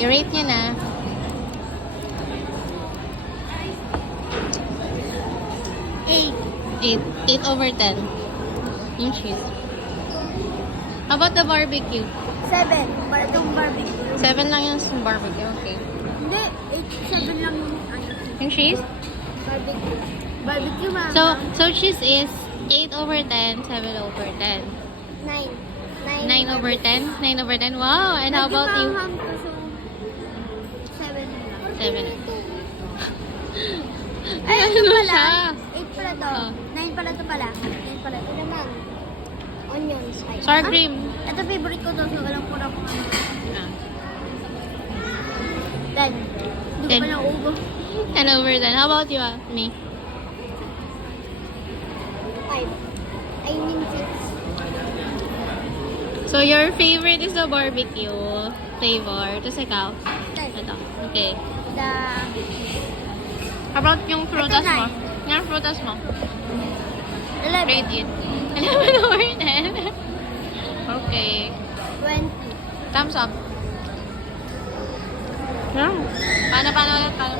i-rate niya na. 8. 8 over 10. Yung cheese. How about the barbecue? 7. Para itong barbecue. 7 lang yung barbecue. Okay. Hindi, 7 lang yung Yung cheese? barbecue. Barbecue, ma'am. So cheese is 8 over 10, 7 over 10. 9. 9 over 10? 9 over 10? Wow! And how about you? 7 lang. 7. Ay, ito Ano pala. siya? 8 pala to. Oh. 9 pala to pala. 9 pala. Ito naman. Onions. Ay, Sour cream. Ito favorite ko to. So, alam ko na kung ano. Ah. 10. Hindi ko 10. pa nauubos. 10 over 10. How about you, me? 5. I mean 6. So, your favorite is the barbecue flavor. Tapos ikaw? 10. Ito. Okay. The... How about yung frutas mo? Ito, Yung frutas mo? 11. Rate it. 11 over 10. Okay. 20. Thumbs up. Yeah. Paano ulit? Paano?